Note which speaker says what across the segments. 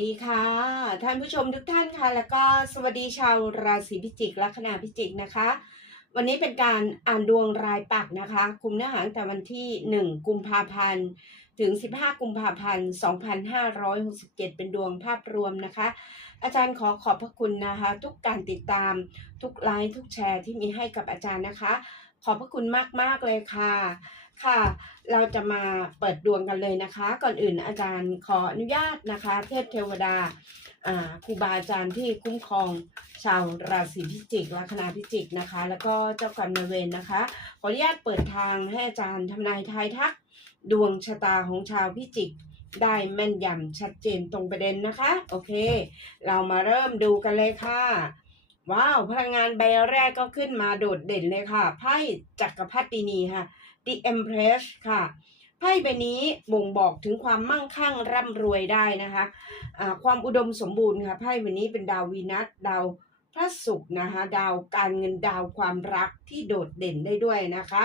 Speaker 1: ดีค่ะ ท่านผู้ชมทุกท่านค่ะ แล้วก็สวัสดีชาวราศีพิจิกลัคนาพิจิกนะคะ วันนี้เป็นการอ่านดวงรายปักนะคะ คุมเนื้อหาตั้งแต่วันที่ 1 กุมภาพันธ์ถึง 15 กุมภาพันธ์ 2567 เป็นดวงภาพรวมนะคะ อาจารย์ขอขอบพระคุณนะคะ ทุกการติดตามทุกไลค์ทุกแชร์ที่มีให้กับอาจารย์นะคะ ขอบพระคุณมาก ๆ เลยค่ะ ค่ะ เราจะมาเปิดดวงกันเลยนะคะ ก่อนอื่นอาจารย์ขออนุญาตนะคะ เทพเทวดาอ่าครูบาอาจารย์ที่คุ้มครองชาวราศีพิจิกลัคนาพิจิกนะคะ แล้วก็เจ้ากรรมนายเวรนะคะ ขออนุญาตเปิดทางให้อาจารย์ทำนายทายทัก ดวงชะตาของชาวพิจิกได้แม่นยำชัดเจนตรงประเด็นนะคะ โอเค เรามาเริ่มดูกันเลยค่ะ ว้าว พลังงานใบแรกก็ขึ้นมาโดดเด่นเลยค่ะ ไพ่จักรพรรดินีค่ะ The Empress ค่ะ ไพ่ใบนี้บ่งบอกถึงความมั่งคั่งร่ำรวยได้นะคะอ่าความอุดมสมบูรณ์ค่ะ ไพ่ใบนี้เป็นดาววีนัส ดาวพระศุกร์นะคะ ดาวการเงินดาวความรักที่โดดเด่นได้ด้วยนะคะ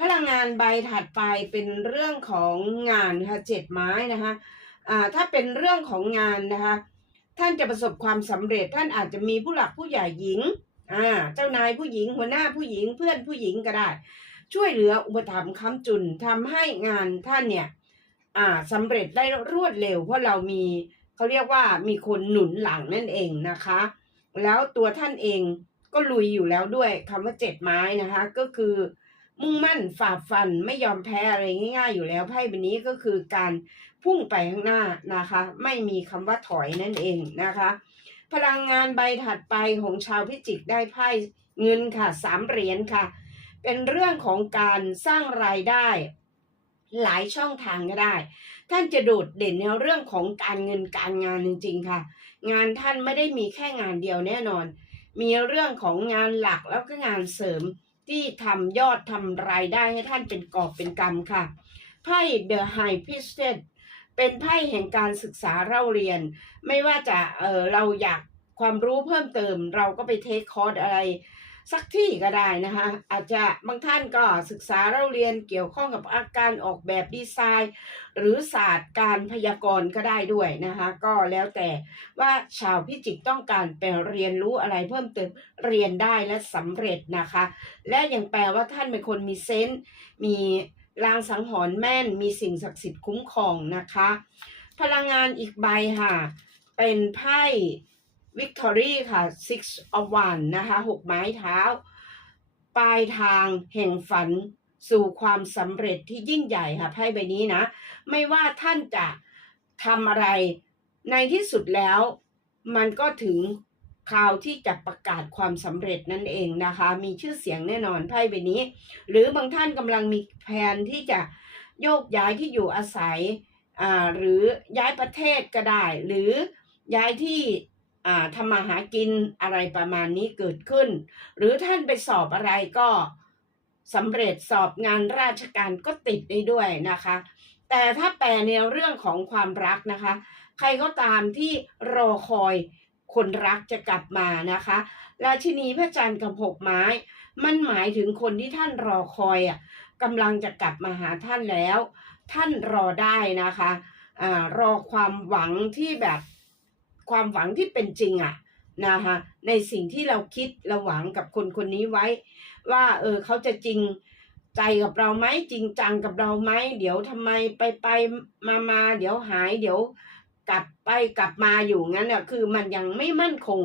Speaker 1: พลังงานใบถัดไปเป็นเรื่องของงานค่ะเจ็ดไม้นะคะอ่าถ้าเป็นเรื่องของงานนะคะ ท่านจะประสบความสำเร็จ ท่านอาจจะมีผู้หลักผู้ใหญ่หญิงอ่าเจ้านายผู้หญิง หัวหน้าผู้หญิง เพื่อนผู้หญิงก็ได้ ช่วยเหลืออุปถัมภ์ค้ำจุนทำให้งานท่านเนี่ยอ่าสำเร็จได้รวดเร็ว เพราะเรามีเขาเรียกว่ามีคนหนุนหลังนั่นเองนะคะ แล้วตัวท่านเองก็ลุยอยู่แล้วด้วยคำว่าเจ็ดไม้นะคะ ก็คือ มุ่งมั่นฝ่าฟันไม่ยอมแพ้อะไรง่าย ๆ อยู่แล้วไพ่ใบนี้ก็คือการ พุ่งไปข้างหน้านะคะ ไม่มีคำว่าถอยนั่นเองนะคะ พลังงานใบถัดไปของชาวพิจิกได้ไพ่เงินค่ะสามเหรียญค่ะ เป็นเรื่องของการสร้างรายได้หลายช่องทางก็ได้ ท่านจะโดดเด่นในเรื่องของการเงินการงานจริง ๆ ค่ะ งานท่านไม่ได้มีแค่งานเดียวแน่นอน มีเรื่องของงานหลักแล้วก็งานเสริมที่ทำยอดทำรายได้ให้ท่านเป็นกอบเป็นกำค่ะไพ่ The High Priestess เป็นไพ่แห่งการศึกษาเล่าเรียน ไม่ว่าจะเออเราอยากความรู้เพิ่มเติม เราก็ไปเทคคอร์สอะไร สักที่ก็ได้นะคะอาจจะบางท่านก็ศึกษาเล่าเรียนเกี่ยวข้องกับอาการออกแบบดีไซน์ หรือศาสตร์การพยากรณ์ก็ได้ด้วยนะคะก็แล้วแต่ว่าชาวพิจิกต้องการไปเรียนรู้อะไรเพิ่มเติมเรียนได้และสำเร็จนะคะ และยังแปลว่าท่านเป็นคนมีเซนส์มี ลางสังหรณ์แม่นมีสิ่งศักดิ์สิทธิ์คุ้มครองนะคะ พลังงานอีกใบค่ะ เป็นไพ่วิกตอรี่ค่ะ six of one นะคะหกไม้เท้า ปลายทางแห่งฝันสู่ความสำเร็จที่ยิ่งใหญ่ค่ะไพ่ใบนี้นะ ไม่ว่าท่านจะทำอะไรในที่สุดแล้ว มันก็ถึง คราวที่จะประกาศความสำเร็จนั่นเองนะคะ มีชื่อเสียงแน่นอนไพ่ใบนี้ หรือบางท่านกำลังมีแผนที่จะโยกย้ายที่อยู่อาศัยอ่าหรือย้ายประเทศก็ได้ หรือย้ายที่อ่าทำมาหากินอะไรประมาณนี้เกิดขึ้น หรือท่านไปสอบอะไรก็สำเร็จสอบงานราชการก็ติดได้ด้วยนะคะ แต่ถ้าแปลในเรื่องของความรักนะคะ ใครก็ตามที่รอคอย คนรักจะกลับมานะคะ ราชินีพระจันทร์กับหกไม้ มันหมายถึงคนที่ท่านรอคอยอะกำลังจะกลับมาหาท่านแล้ว ท่านรอได้นะคะอ่ารอความหวังที่แบบความหวังที่เป็นจริงอะนะคะในสิ่งที่เราคิดเราหวังกับคนคนนี้ไว้ ว่าเออเขาจะจริงใจกับเราไหมจริงจังกับเราไหมเดี๋ยวทำไมไปไปมามาเดี๋ยวหายเดี๋ยว กลับไปกลับมาอยู่งั้นเนี่ยคือมันยังไม่มั่นคง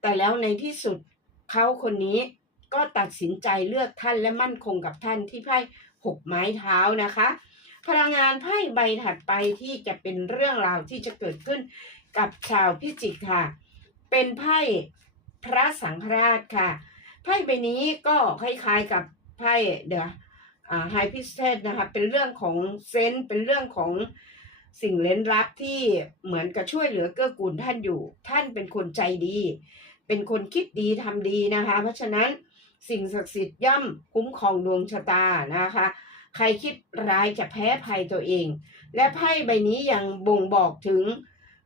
Speaker 1: แต่แล้วในที่สุดเขาคนนี้ก็ตัดสินใจเลือกท่านและมั่นคงกับท่านที่ไพ่หกไม้เท้านะคะ พลังงานไพ่ใบถัดไปที่จะเป็นเรื่องราวที่จะเกิดขึ้นกับชาวพิจิกค่ะ เป็นไพ่พระสังฆราชค่ะ ไพ่ใบนี้ก็คล้ายๆกับไพ่เดอะไฮพิสเทสนะคะเป็นเรื่องของเซนเป็นเรื่องของ สิ่งเล้นลับที่เหมือนกับช่วยเหลือเกื้อกูลท่านอยู่ ท่านเป็นคนใจดี เป็นคนคิดดีทำดีนะคะ เพราะฉะนั้นสิ่งศักดิ์สิทธิ์ย่อมคุ้มครองดวงชะตานะคะ ใครคิดร้ายจะแพ้ภัยตัวเอง และไพ่ใบนี้ยังบ่งบอกถึง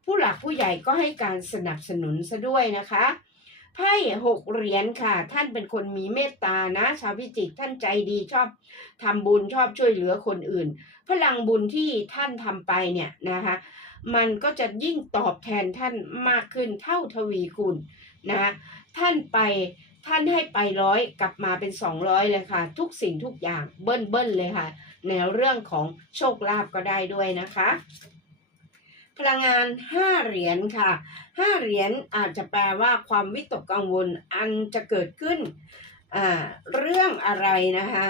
Speaker 1: ผู้หลักผู้ใหญ่ก็ให้การสนับสนุนซะด้วยนะคะ ไพ่หกเหรียญค่ะ ท่านเป็นคนมีเมตตานะ ชาวพิจิกท่านใจดีชอบทำบุญชอบช่วยเหลือคนอื่น พลังบุญที่ท่านทำไปเนี่ยนะคะ มันก็จะยิ่งตอบแทนท่านมากขึ้นเท่าทวีคูณนะท่านไปท่านให้ไปร้อยกลับมาเป็นสองร้อยเลยค่ะ ทุกสิ่งทุกอย่างเบิ้ลเบิ้ลเลยค่ะ ในเรื่องของโชคลาภก็ได้ด้วยนะคะ พลังงานห้าเหรียญค่ะห้าเหรียญอาจจะแปลว่าความวิตกกังวลอันจะเกิดขึ้นอ่าเรื่องอะไรนะคะ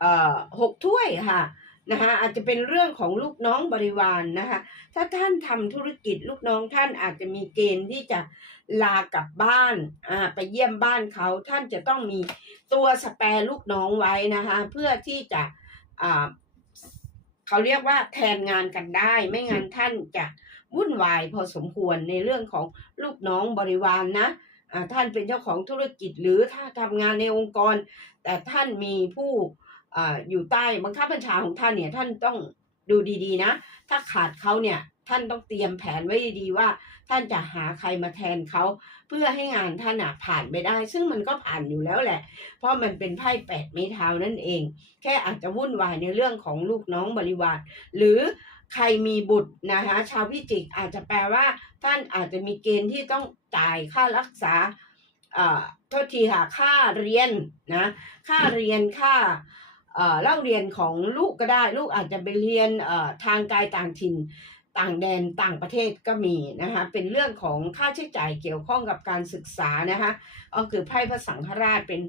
Speaker 1: เอ่อหกถ้วยค่ะนะคะอาจจะเป็นเรื่องของลูกน้องบริวารนนะคะถ้าท่านทำธุรกิจลูกน้องท่านอาจจะมีเกณฑ์ที่จะลากลับบ้านอ่าไปเยี่ยมบ้านเขาท่านจะต้องมีตัวสแปรลูกน้องไว้นะคะเพื่อที่จะอ่า เขาเรียกว่าแทนงานกันได้ ไม่งั้นท่านจะวุ่นวายพอสมควรในเรื่องของลูกน้องบริวารนนะอ่าท่านเป็นเจ้าของธุรกิจหรือถ้าทำงานในองค์กร แต่ท่านมีผู้อ่าอยู่ใต้บังคับบัญชาของท่านเนี่ยท่านต้อง ดูดีๆนะ ถ้าขาดเขาเนี่ยท่านต้องเตรียมแผนไว้ดีๆว่า ท่านจะหาใครมาแทนเขาเพื่อให้งานท่านผ่านไปได้ ซึ่งมันก็ผ่านอยู่แล้วแหละ เพราะมันเป็นไพ่แปดไม้เท้านั่นเอง แค่อาจจะวุ่นวายในเรื่องของลูกน้องบริวารหรือใครมีบุตรนะคะชาวพิจิกอาจจะแปลว่า ท่านอาจจะมีเกณฑ์ที่ต้องจ่ายค่ารักษาเอ่อโทษทีค่ะค่าเรียนนะค่าเรียนค่า เอ่อเล่าเรียนของลูกก็ได้ ลูกอาจจะไปเรียนเอ่อทางกายต่างถิ่นต่างแดนต่างประเทศก็มีนะคะเป็นเรื่องของค่าใช้จ่ายเกี่ยวข้องกับการศึกษานะคะก็คือไพ่พระสังฆราชเป็น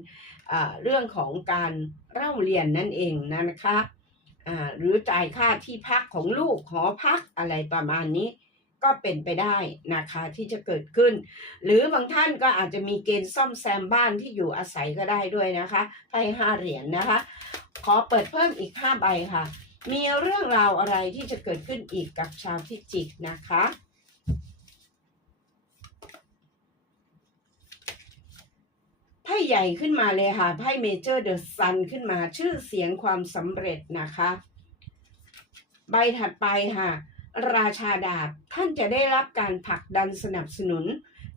Speaker 1: อ่าเรื่องของการเล่าเรียนนั่นเองนะคะอ่าหรือจ่ายค่าที่พักของลูกหอพักอะไรประมาณนี้ก็เป็นไปได้นะคะที่จะเกิดขึ้น หรือบางท่านก็อาจจะมีเกณฑ์ซ่อมแซมบ้านที่อยู่อาศัยก็ได้ด้วยนะคะไพ่ห้าเหรียญนะคะ ขอเปิดเพิ่มอีกห้าใบค่ะ มีเรื่องราวอะไรที่จะเกิดขึ้นอีกกับชาวพิจิกนะคะไพ่ใหญ่ขึ้นมาเลยค่ะไพ่เมเจอร์เดอะซันขึ้นมาชื่อเสียงความสำเร็จนะคะ ใบถัดไปค่ะ ราชาดาบท่านจะได้รับการผลักดันสนับสนุน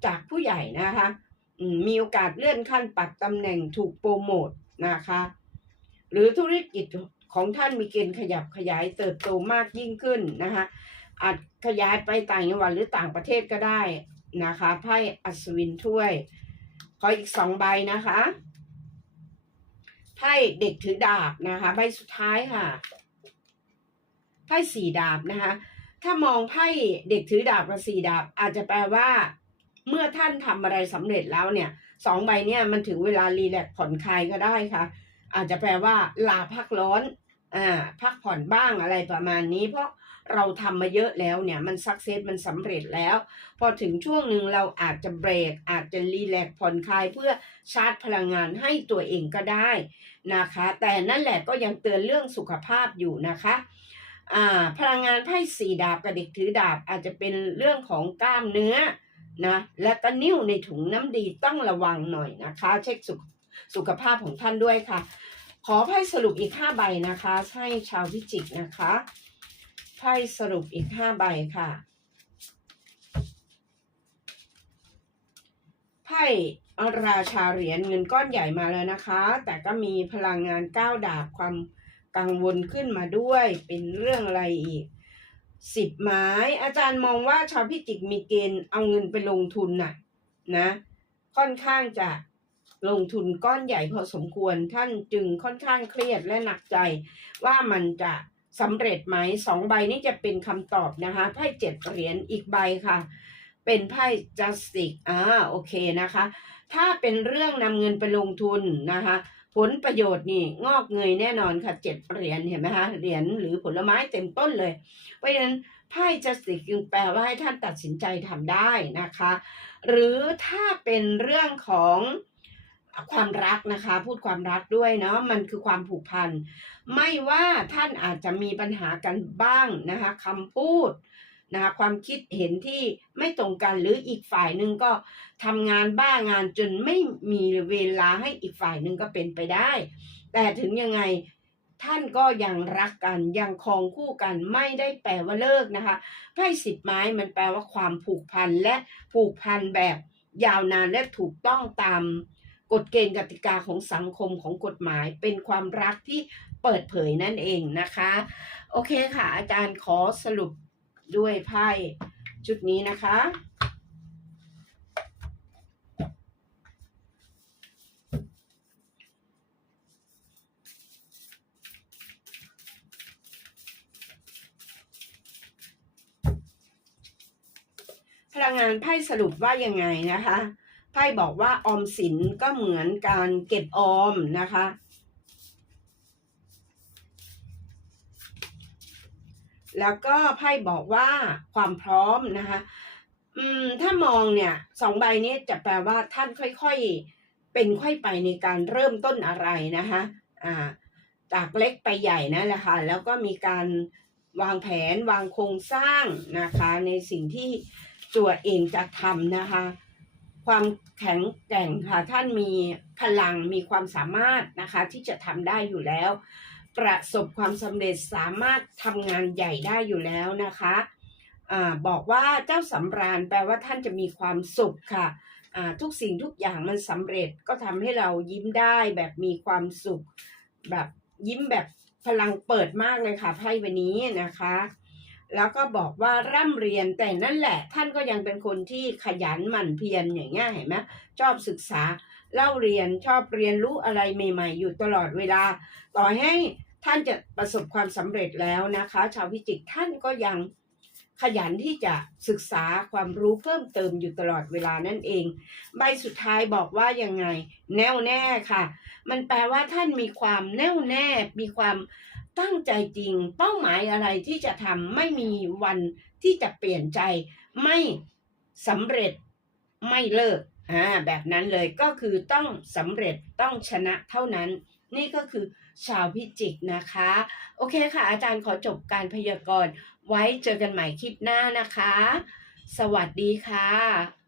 Speaker 1: จากผู้ใหญ่นะคะมมีโอกาสเลื่อนขั้นปรับตำแหน่งถูกโปรโมทนะคะ หรือธุรกิจของท่านมีเกณฑ์ขยับขยายเติบโตมากยิ่งขึ้นนะคะอาจขยายไปต่างจังหวัดหรือต่างประเทศก็ได้นะคะไพ่อัศวินถ้วย ขออีกสองใบนะคะไพ่เด็กถือดาบนะคะใบสุดท้ายค่ะไพ่สี่ดาบนะคะถ้ามองไพ่เด็กถือดาบกับสี่ดาบ อาจจะแปลว่า เมื่อท่านทำอะไรสำเร็จแล้วเนี่ยสองใบเนี่ยมันถึงเวลารีแลกซ์ผ่อนคลายก็ได้ค่ะ อาจจะแปลว่า ลาพักร้อนอ่าพักผ่อนบ้างอะไรประมาณนี้ เพราะเราทำมาเยอะแล้วเนี่ยมันสักเซสมันสำเร็จแล้ว พอถึงช่วงหนึ่งเราอาจจะเบรก อาจจะรีแลกซ์ผ่อนคลายเพื่อชาร์จพลังงานให้ตัวเองก็ได้นะคะ แต่นั่นแหละก็ยังเตือนเรื่องสุขภาพอยู่นะคะอ่าพลังงานไพ่สี่ดาบกับเด็กถือดาบอาจจะเป็นเรื่องของกล้ามเนื้อนะและก็นิ้วในถุงน้ำดีต้องระวังหน่อยนะคะ เช็คสุข สุขภาพของท่านด้วยค่ะ ขอไพ่สรุปอีกห้าใบนะคะให้ชาวพิจิกนะคะไพ่สรุปอีกห้าใบค่ะไพ่ราชาเหรียญเงินก้อนใหญ่มาแล้วนะคะ แต่ก็มีพลังงานก้าวดาบความกังวลขึ้นมาด้วย เป็นเรื่องอะไรอีกสิบไม้ อาจารย์มองว่าชาวพิจิกมีเกณฑ์เอาเงินไปลงทุนน่ะนะ ค่อนข้างจะ ลงทุนก้อนใหญ่พอสมควรท่านจึงค่อนข้างเครียดและหนักใจ ว่ามันจะสำเร็จไหมสองใบนี้จะเป็นคำตอบนะคะไพ่เจ็ดเหรียญอีกใบค่ะ เป็นไพ่ justice อ่าโอเคนะคะ ถ้าเป็นเรื่องนำเงินไปลงทุนนะคะผลประโยชน์นี่งอกเงยแน่นอนค่ะเจ็ดเหรียญเห็นไหมคะเหรียญหรือผลไม้เต็มต้นเลย เพราะฉะนั้นไพ่ justice จึงแปลว่าให้ท่านตัดสินใจทำได้นะคะ หรือถ้าเป็นเรื่องของ ความรักนะคะ พูดความรักด้วยเนาะมันคือความผูกพัน ไม่ว่าท่านอาจจะมีปัญหากันบ้างนะคะคำพูดนะคะความคิดเห็นที่ไม่ตรงกันหรืออีกฝ่ายหนึ่งก็ทำงานบ้างานจนไม่มีเวลาให้อีกฝ่ายหนึ่งก็เป็นไปได้ แต่ถึงยังไงท่านก็ยังรักกันยังคองคู่กันไม่ได้แปลว่าเลิกนะคะไพ่สิบไม้มันแปลว่าความผูกพันและผูกพันแบบยาวนานและถูกต้องตาม กฎเกณฑ์กติกาของสังคมของกฎหมายเป็นความรักที่เปิดเผยนั่นเองนะคะ โอเคค่ะ อาจารย์ขอสรุปด้วยไพ่ชุดนี้นะคะ พลังงานไพ่สรุปว่ายังไงนะคะ ไพ่บอกว่าออมสินก็เหมือนการเก็บออมนะคะ แล้วก็ไพ่บอกว่าความพร้อมนะคะอืมถ้ามองเนี่ยสองใบนี้จะแปลว่าท่านค่อยๆ เป็นค่อยไปในการเริ่มต้นอะไรนะคะอ่าจากเล็กไปใหญ่นั่นแหละค่ะแล้วก็มีการวางแผนวางโครงสร้างนะคะ ในสิ่งที่ตัวเองจะทำนะคะ ความแข็งแกร่งค่ะท่านมีพลังมีความสามารถนะคะที่จะทำได้อยู่แล้ว ประสบความสำเร็จสามารถทำงานใหญ่ได้อยู่แล้วนะคะอาบอกว่าเจ้าสำราญแปลว่าท่านจะมีความสุขค่ะอ่าทุกสิ่งทุกอย่างมันสำเร็จก็ทำให้เรายิ้มได้แบบมีความสุข แบบยิ้มแบบพลังเปิดมากเลยค่ะไพ่วันนี้นะคะ แล้วก็บอกว่าร่ำเรียนแต่นั่นแหละ ท่านก็ยังเป็นคนที่ขยันหมั่นเพียรอย่างเงี้ยเห็นไหมชอบศึกษาเล่าเรียนชอบเรียนรู้อะไรใหม่ ๆ อยู่ตลอดเวลา ต่อให้ท่านจะประสบความสำเร็จแล้วนะคะ ชาวพิจิกท่านก็ยังขยันที่จะศึกษาความรู้เพิ่มเติมอยู่ตลอดเวลานั่นเอง ใบสุดท้ายบอกว่ายังไง แน่วแน่ค่ะ มันแปลว่าท่านมีความแน่วแน่ มีความ ตั้งใจจริง เป้าหมายอะไรที่จะทำไม่มีวันที่จะเปลี่ยนใจ ไม่สำเร็จไม่เลิกอ่าแบบนั้นเลยก็คือต้องสำเร็จต้องชนะเท่านั้น นี่ก็คือชาวพิจิกนะคะ โอเคค่ะ อาจารย์ขอจบการพยากรณ์ไว้เจอกันใหม่คลิปหน้านะคะ สวัสดีค่ะ